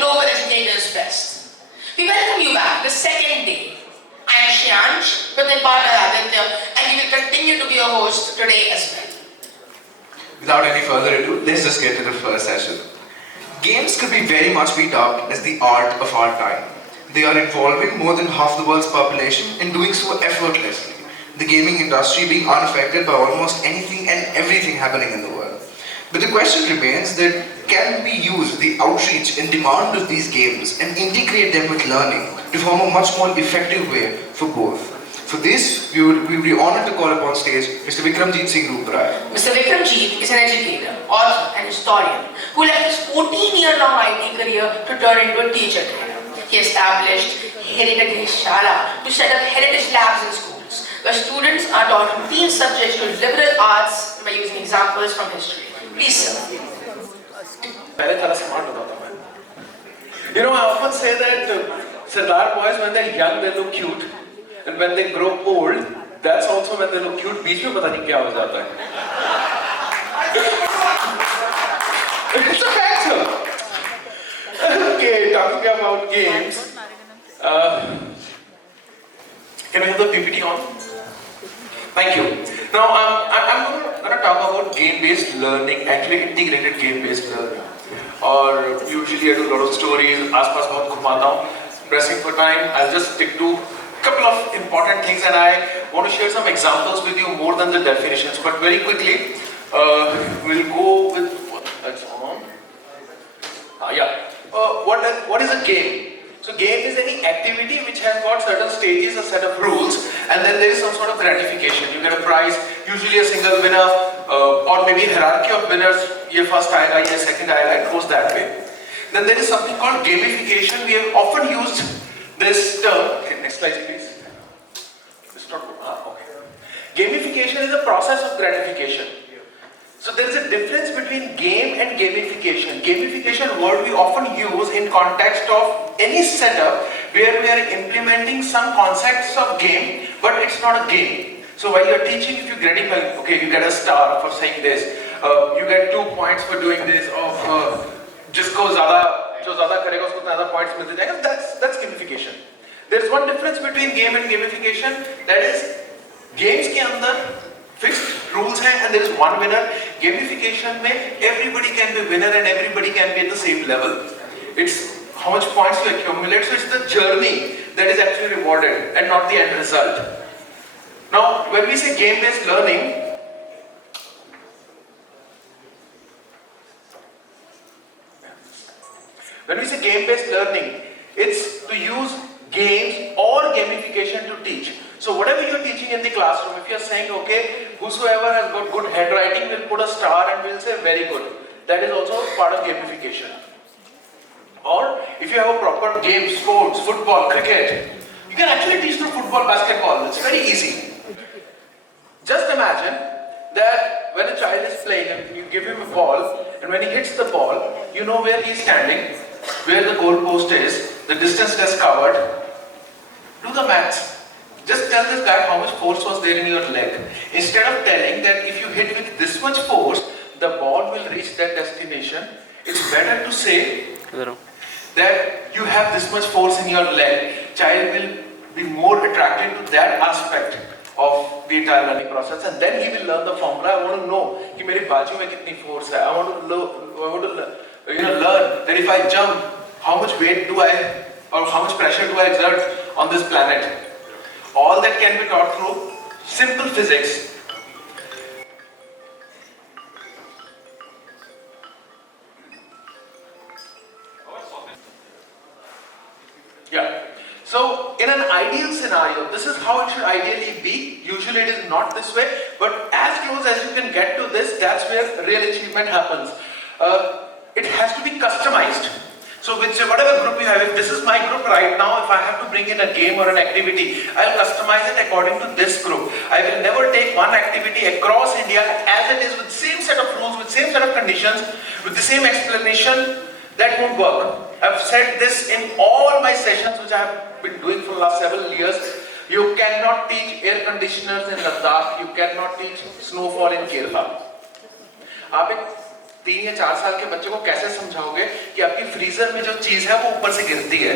Global Educators Fest. We welcome you back the second day. I am Shyansh with my partner Aditya, and we will continue to be your host today as well. Without any further ado, let's just get to the first session. Games could be very much be dubbed as the art of our time. They are involving more than half the world's population and doing so effortlessly. The gaming industry being unaffected by almost anything and everything happening in the world. But the question remains that can we use the outreach and demand of these games and integrate them with learning to form a much more effective way for both? For this, we would be honored to call upon stage Mr. Vikramjit Singh Rooprai. Mr. Vikramjit is an educator, author and historian who left his 14-year-long IT career to turn into a teacher trainer. He established Heritageshaala to set up heritage labs in schools where students are taught routine subjects to liberal arts by using examples from history. Please, sir. You know, I often say that Sardar boys, when they're young, they look cute. And when they grow old, that's also when they look cute. बीच में पता नहीं क्या हो जाता है. It's a fact, sir. Okay, talking about games. Can we have the PPT on? Thank you. Now, I'm going to talk about game-based learning, actually integrated game-based learning. Or usually I do a lot of stories, आसपास बहुत घुमाता हूँ. Pressing for time, I'll just stick to couple of important things, and I want to share some examples with you more than the definitions. But very quickly, we'll go with that's on. What is a game? So game is any activity which has got certain stages, a set of rules, and then there is some sort of gratification. You get a prize, usually a single winner, or maybe a hierarchy of winners. Ye first aayega, ye second aayega, it goes that way. Then there is something called gamification. We have often used this term. Okay, next slide please. It's not good. Okay. Gamification is a process of gratification. So there is a difference between game and gamification. Gamification word we often use in context of any setup where we are implementing some concepts of game, but it's not a game. So while you are teaching, if you gratify, okay, you get a star for saying this. You get 2 points for doing this. Of जिसको जो ज़्यादा करेगा उसको ज़्यादा points मिलते जाएंगे. That's gamification. There is one difference between game and gamification. That is, games के अंदर fixed rules हैं and there is one winner. Gamification में everybody can be winner and everybody can be at the same level. It's how much points you accumulate. So it's the journey that is actually rewarded and not the end result. Now, when we say game-based learning, it's to use games or gamification to teach. So whatever you're teaching in the classroom, if you're saying, okay, whosoever has got good handwriting will put a star and will say very good. That is also part of gamification. Or if you have a proper game, sports, football, cricket, you can actually teach through football, basketball. It's very easy. Just imagine that when a child is playing, you give him a ball, and when he hits the ball, you know where he's standing, where the goal post is, the distance that's covered. Do the maths. Just tell this guy how much force was there in your leg. Instead of telling that if you hit with this much force, the ball will reach that destination, it's better to say that you have this much force in your leg. Child will be more attracted to that aspect of the entire learning process, and then he will learn the formula. I want to know कि मेरे बाजू में कितनी force है. I want to learn that if I jump, how much weight do I, or how much pressure do I exert on this planet. All that can be taught through simple physics. Yeah. So in an ideal scenario, this is how it should ideally be. Usually it is not this way, but as close as you can get to this, that's where real achievement happens. It has to be customized. So whatever group you have, if this is my group right now, if I have to bring in a game or an activity, I'll customize it according to this group. I will never take one activity across India as it is with same set of rules, with same set of conditions, with the same explanation. That won't work. I've said this in all my sessions which I have been doing for the last several years. You cannot teach air conditioners in Ladakh, you cannot teach snowfall in Kerala. आप एक 3 या 4 साल के बच्चे को कैसे समझाओगे कि आपकी फ्रीजर में जो चीज है वो ऊपर से गिरती है?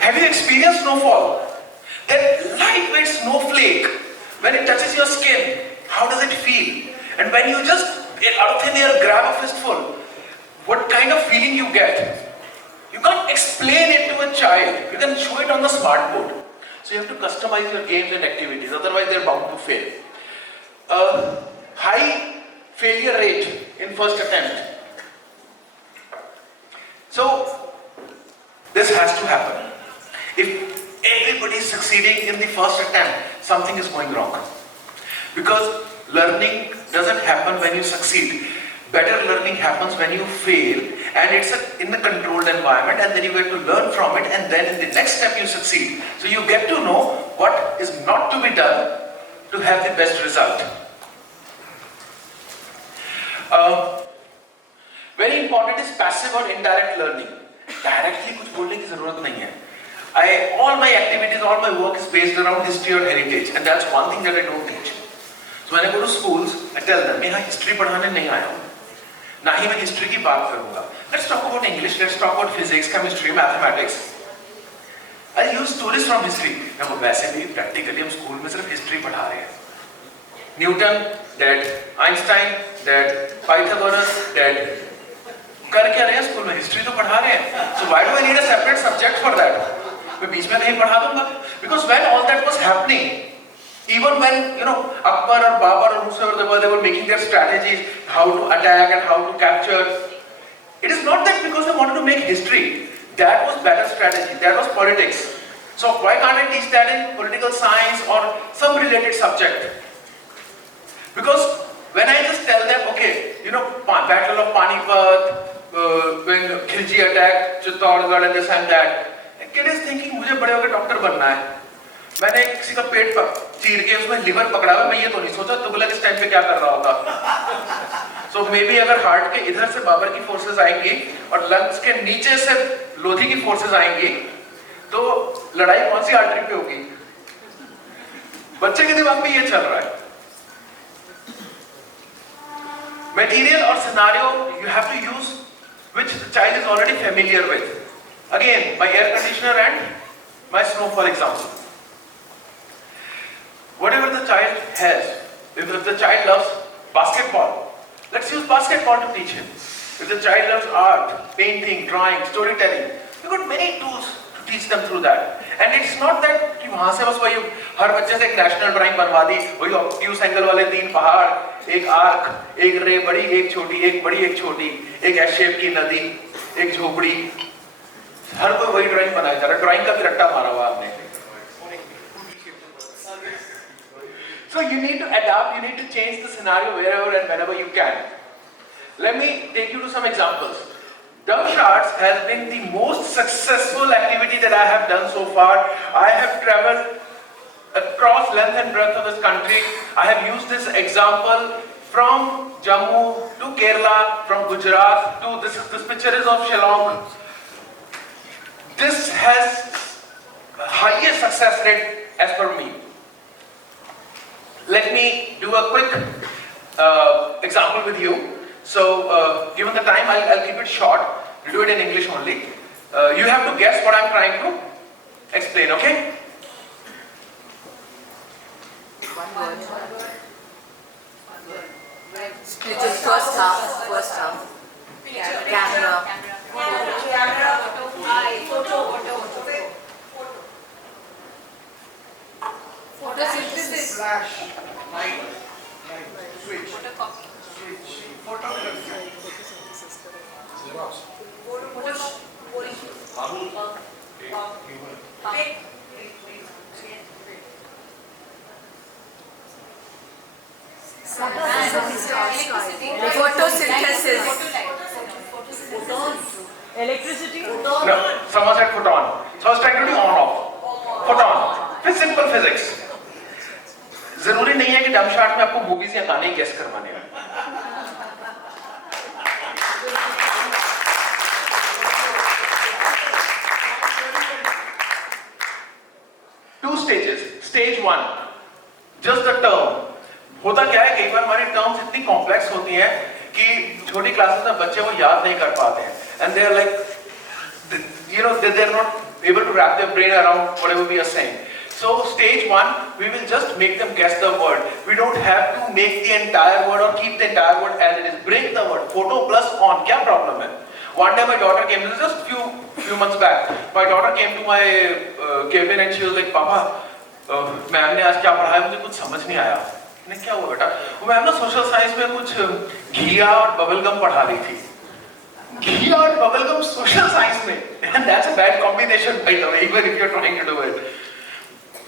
Have you experienced snowfall? That lightweight snowflake, when it touches your skin, how does it feel? And when you just out of thin air grab a fistful, what kind of feeling you get? You can't explain it to a child. You can show it on the smart board. So you have to customize your games and activities, otherwise they're bound to fail. High failure rate in first attempt. So this has to happen. If everybody is succeeding in the first attempt, something is going wrong. Because learning doesn't happen when you succeed. Better learning happens when you fail, and it's in the controlled environment, and then you get to learn from it, and then in the next step you succeed. So you get to know what is not to be done to have the best result. Very important is passive or indirect learning. Directly कुछ बोलने की जरूरत नहीं है. All my activities, all my work is based around history or heritage, and that's one thing that I don't teach. So when I go to schools, I tell them, मैं यहाँ history पढ़ाने नहीं आया हूँ. ना ही मैं हिस्ट्री की बात करूंगा. Let's talk about English, let's talk about physics, chemistry, mathematics. I'll use stories from history. ना वैसे भी practically हम स्कूल में सिर्फ हिस्ट्री पढ़ा रहे हैं. Newton dead, Einstein dead, Pythagoras dead. कर क्या रहे हैं स्कूल में? हिस्ट्री तो पढ़ा रहे हैं. So why do I need a separate subject for that? मैं बीच में कहीं पढ़ा दूंगा. Because when all that was happening, even when Akbar or Babur or whosoever they were making their strategies, how to attack and how to capture, it is not that because they wanted to make history. That was better strategy. That was politics. So why can't I teach that in political science or some related subject? Because when I just tell them, okay, Battle of Panipat, when Khilji attacked Chittorgarh and this and that, a kid is thinking, मुझे बड़े होकर doctor बनना है. मैंने किसी का पेट चीर के उसमें लिवर पकड़ा हुआ, मैं ये तो नहीं सोचा तुगलक इस टाइम पे क्या कर रहा होगा. सो मे बी अगर हार्ट के इधर से बाबर की फोर्सेस आएंगी और लंग्स के नीचे से लोधी की फोर्सेस आएंगी, तो लड़ाई कौन सी आर्टरी पे होगी? बच्चे के दिमाग में ये चल रहा है. Material or scenario you have to use which the child is already familiar with. Again, my air conditioner and my snow, for example. Whatever the child has, if the child loves basketball, let's use basketball to teach him. If the child loves art, painting, drawing, storytelling, we've got many tools to teach them through that. And it's not that कि वहाँ से बस वही हर बच्चे से एक national drawing बनवा दी, वही ऑब्ट्यूज एंगल वाले 3 पहाड़, एक आर्क, एक रे बड़ी, एक छोटी, एक बड़ी, एक छोटी, एक एस शेप की नदी, एक झोपड़ी, हर कोई वही ड्राइंग बनाया जा रहा है. ड्राइंग का भी रट्टा मारा हुआ आपने. So you need to adapt, you need to change the scenario wherever and whenever you can. Let me take you to some examples. Dumb charts has been the most successful activity that I have done so far. I have traveled across length and breadth of this country. I have used this example from Jammu to Kerala, from Gujarat to this picture is of Shillong. This has highest success rate as per me. Let me do a quick example with you. So, given the time, I'll keep it short. We'll do it in English only. You have to guess what I'm trying to explain, okay? One word. Split it first half. Camera. Photosynthesis. Flash, light, switch, photography, Xerox, Photosynthesis. electricity, No, someone said photon. So I was trying to do on-off. Photon. It's simple physics. जरूरी नहीं है कि डम shot में आपको movies या गाने guess करवाने हैं. Two stages. Stage 1, just the term. होता क्या है, कई बार हमारी टर्म्स इतनी कॉम्प्लेक्स होती हैं कि छोटी क्लासेस में बच्चे वो याद नहीं कर पाते हैं, and they are like, you know, they are not able to wrap their brain around whatever we are saying. So stage 1, we will just make them guess the word. We don't have to make the entire word or keep the entire word as it is. Break the word. Photo plus on. क्या problem है? One day my daughter came, this is just few months back. My daughter came to my cabin and she was like, Papa, ma'am ने आज क्या पढ़ाया, मुझे कुछ समझ नहीं आया. मैंने क्या हुआ बेटा? वो मैम ना सोशल साइंस में कुछ घिया और बबल गम पढ़ा रही थी. Ghee or bubblegum social science में, and that's a bad combination by the way, even if you're trying to do it.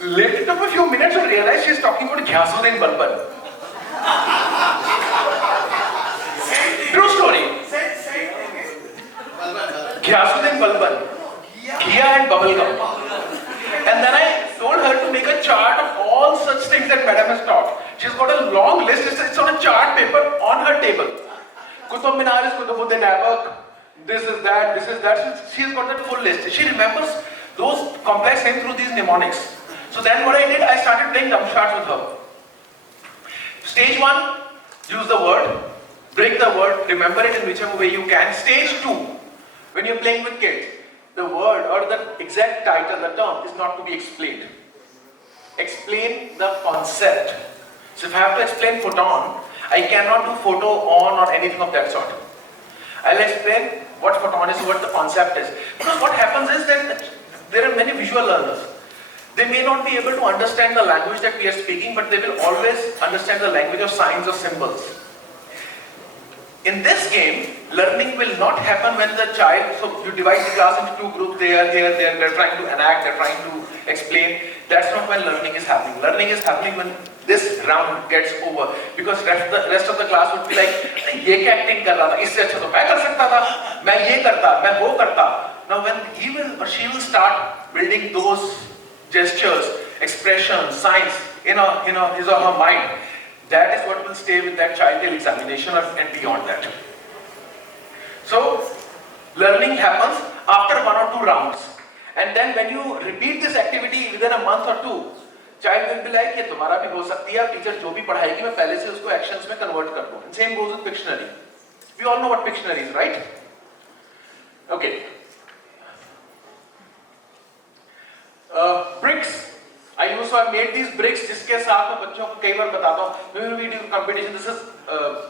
Later took a few minutes to realize she's talking about Ghyasuddin Balban. True story. Ghyasuddin Balban, Ghia and bubblegum. And then I told her to make a chart of all such things that madam has taught. She's got a long list. It's on a chart paper on her table. Qutub Minar is Qutbuddin Aibak, this is that, she has got that full list. She remembers those complex names through these mnemonics. So then what I did, I started playing dumb shots with her. Stage 1, use the word, break the word, remember it in whichever way you can. Stage 2, when you're playing with kids, the word or the exact title, the term is not to be explained. Explain the concept. So if I have to explain photon, I cannot do photo on or anything of that sort. I'll explain what photon is, what the concept is. Because what happens is that there are many visual learners. They may not be able to understand the language that we are speaking, but they will always understand the language of signs or symbols. In this game, learning will not happen when the child, so you divide the class into 2 groups, they are here, they're trying to enact, they're trying to explain. That's not when learning is happening. Learning is happening when this round gets over, because the rest of the class would be like, ये क्या acting कर रहा था, इससे अच्छा तो मैं कर सकता था, मैं ये करता, मैं वो करता. Now when he will or she will start building those gestures, expressions, signs in his or her mind, that is what will stay with that child till examination and beyond that. So learning happens after 1 or 2 rounds, and then when you repeat this activity within a month or 2, child will be like, ये तुम्हारा भी हो सकती है, teacher जो भी पढ़ाएगी मैं पहले से उसको एक्शंस में कन्वर्ट कर दूं. Same goes with Pictionary. We all know what Pictionary is, right? Okay. Bricks. I made these bricks जिसके साथ मैं बच्चों को कई बार बताता हूँ. When we do competition, this is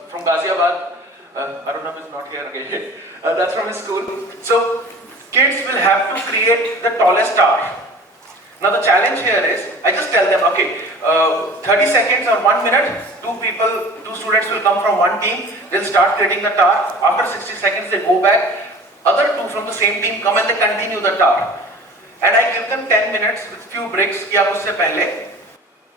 from Ghaziabad. Arunam is not here again. That's from his school. So kids will have to create the tallest tower. Now the challenge here is, I just tell them, okay, 30 seconds or 1 minute, 2 students will come from one team, they'll start creating the tower. After 60 seconds they go back, other 2 from the same team come and they continue the tower. And I give them 10 minutes with few breaks कि आप उससे पहले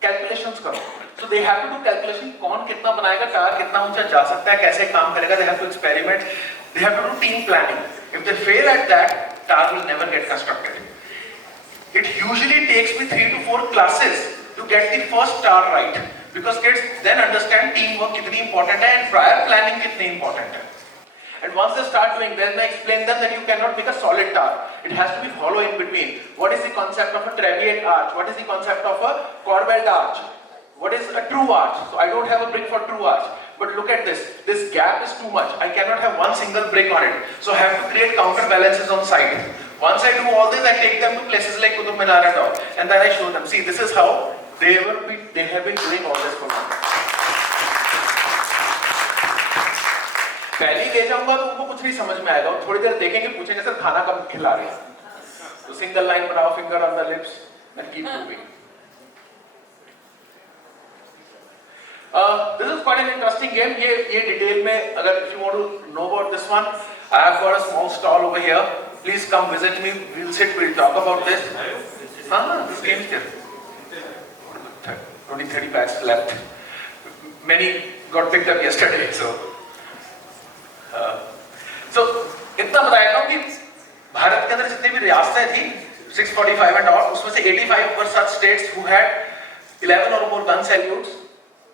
calculations करो. So they have to do calculation, कौन कितना बनाएगा, tower कितना ऊंचा जा सकता है, कैसे काम करेगा, they have to experiment, they have to do team planning. If they fail at that, tower will never get constructed. It usually takes me 3 to 4 classes to get the first tower right, because kids then understand teamwork कितनी important है and prior planning कितनी important है. And once they start doing, then I explain them that you cannot make a solid tower. It has to be hollow in between. What is the concept of a Treviate arch? What is the concept of a corbelled arch? What is a true arch? So I don't have a brick for true arch. But look at this. This gap is too much. I cannot have one single brick on it. So I have to create counterbalances on side. Once I do all this, I take them to places like Qutub Minar and all. And then I show them, see, this is how they have been doing all this for me. पहले ले जाऊंगा तो उनको कुछ नहीं समझ में आएगा. थोड़ी देर देखेंगे, पूछेंगे सर खाना कब खिला रहे हैं. तो सिंगल लाइन बनाओ, finger on the lips and keep moving. This is quite an interesting game. ये detail में अगर if you want to know about this one, I have got a small stall over here. Please come visit me. We'll sit. We'll talk about this. This game is there. 20-30 packs left. Many got picked up yesterday. So इतना बताया था कि भारत के अंदर जितनी भी रियासतें थी 645 and all, उसमें से 85 were such states who had 11 or more gun salutes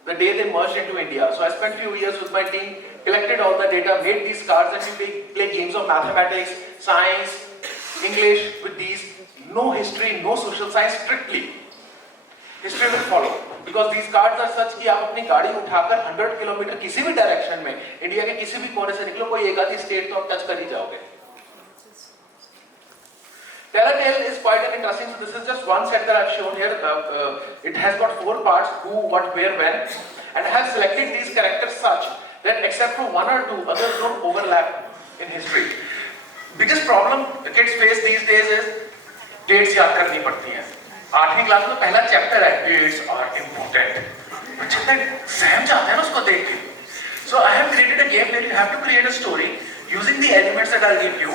the day they merged into India. So I spent few years with my team, collected all the data, made these cards, and we play games of mathematics, science, English with these. No history, no social science, strictly. History will follow because these cards are such कि आप अपनी गाड़ी उठाकर 100 kilometre किसी भी direction में India के किसी भी कोने से निकलो कोई एक आधी स्टेट तो आप टच कर ही जाओगे. Telltale is quite an interesting. So this is just one set that I've shown here. It has got 4 parts: who, what, where, when, and I have selected these characters such that except for 1 or 2, others don't overlap in history. Biggest problem kids face these days is dates याद करनी पड़ती हैं. 8वीं class में पहला chapter है dates are important. बच्चे तो सहम जाते हैं ना उसको देख के. So I have created a game where you have to create a story using the elements that I'll give you,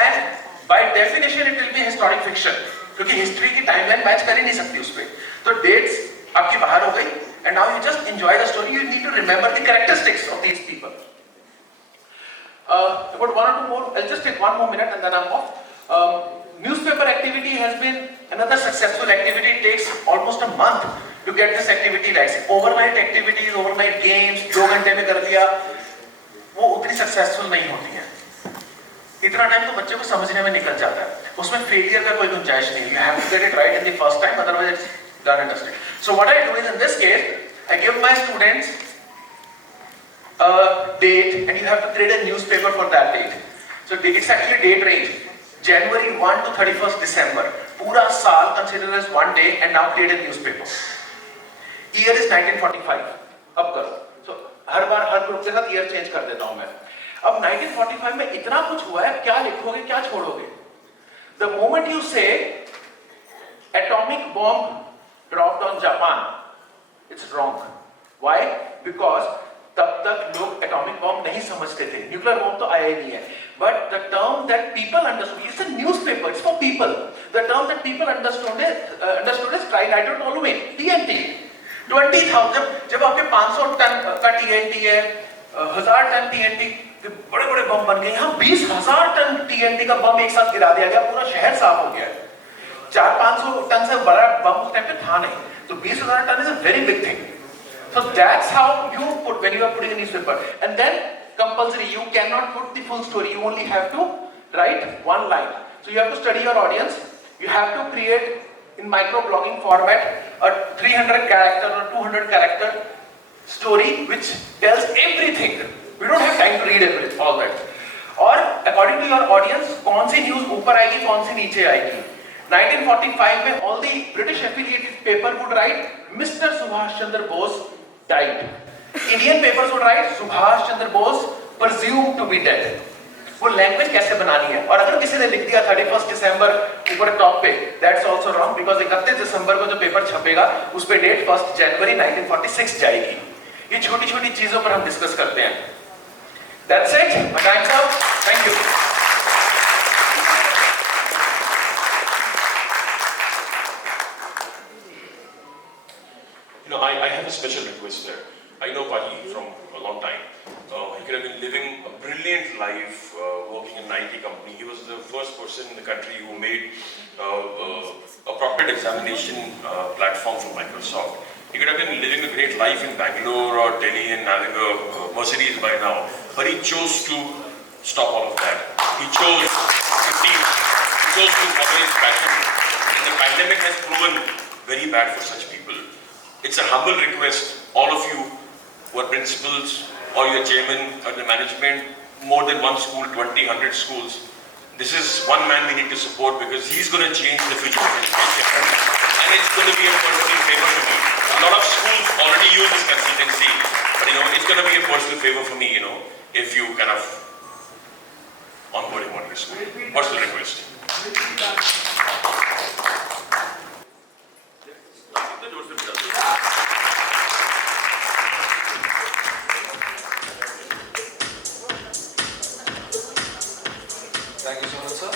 and by definition it will be historic fiction क्योंकि हिस्ट्री की टाइमलाइन मैच कर ही नहीं सकती उस पे. तो dates आपकी बाहर हो गई and now you just enjoy the story. You need to remember the characteristics of these people. About 1 or 2 more. I'll just take 1 more minute and then I'm off. Newspaper activity has been another successful activity. It takes almost a month to get this activity right. Overnight activities, overnight games, 2 घंटे में कर दिया, वो उतनी successful नहीं होती है. इतना टाइम तो बच्चे को समझने में निकल जाता है. उसमें फेलियर का कोई गुंजाइश नहीं है. You have to get it right in the first time, otherwise it's done and dusted. So what I do is in this case, I give my students a date, and you have to create a newspaper for that date. So it's actually date range. January 1 to 31st December. पूरा साल consider as one day, and now create a newspaper. Year is 1945. अब करो. So हर बार हर group के साथ year change कर देता हूँ मैं. अब 1945 में इतना कुछ हुआ है, क्या लिखोगे क्या छोड़ोगे? The moment you say atomic bomb dropped on Japan, it's wrong. Why? Because तब तक लोग atomic bomb नहीं समझते थे. Nuclear bomb तो आया ही नहीं है. But the term that people understood, it's a newspaper, it's for people. The term that people understood is trinitrotoluene, TNT. 20,000 जब आपके 500 टन का TNT है, 1000 टन TNT बड़े बड़े बम बन गए. यहाँ 20,000 टन TNT का बम एक साथ गिरा दिया गया, पूरा शहर साफ हो गया. 400-500 टन से बड़ा बम उस टाइम पे था नहीं. तो 20,000 ton is a very big thing. So that's how you put when you are putting a newspaper. And then compulsory, you cannot put the full story. You only have to write 1 line. So you have to study your audience. You have to create in microblogging format a 300 character or 200 character story which tells everything. We don't have time to read everything, all that. और according to your audience, कौन सी news ऊपर आएगी, कौन सी नीचे आएगी. 1945 में all the British affiliated paper would write Mr. Subhash Chandra Bose died. Indian papers would write Subhash Chandra Bose presumed to be dead. वो language कैसे बनानी है. और अगर किसी ने लिख दिया 31 दिसंबर ऊपर टॉप पे, that's also wrong because 31 दिसंबर को जो पेपर छपेगा उस पे डेट 1 जनवरी 1946 जाएगी. ये छोटी छोटी चीजों पर हम डिस्कस करते हैं. That's it. My time's up. Thank you. You know, I have a special request there. I know Pali from a long time. He could have been living a brilliant life working in an IT company. He was the first person in the country who made a proctored examination platform for Microsoft. He could have been living a great life in Bangalore or Delhi and having a Mercedes by now. But he chose to stop all of that. He chose to teach. He chose to follow his passion. And the pandemic has proven very bad for such people. It's a humble request, all of you who are principals or your chairman or the management, more than one school, 20, 100 schools. This is one man we need to support because he's going to change the future of education. And it's going to be a personal favor to me. A lot of schools already use this consultancy, but you know, it's going to be a personal favor for me, you know, if you kind of onboard him on your school. Personal request. Thank you so much, sir.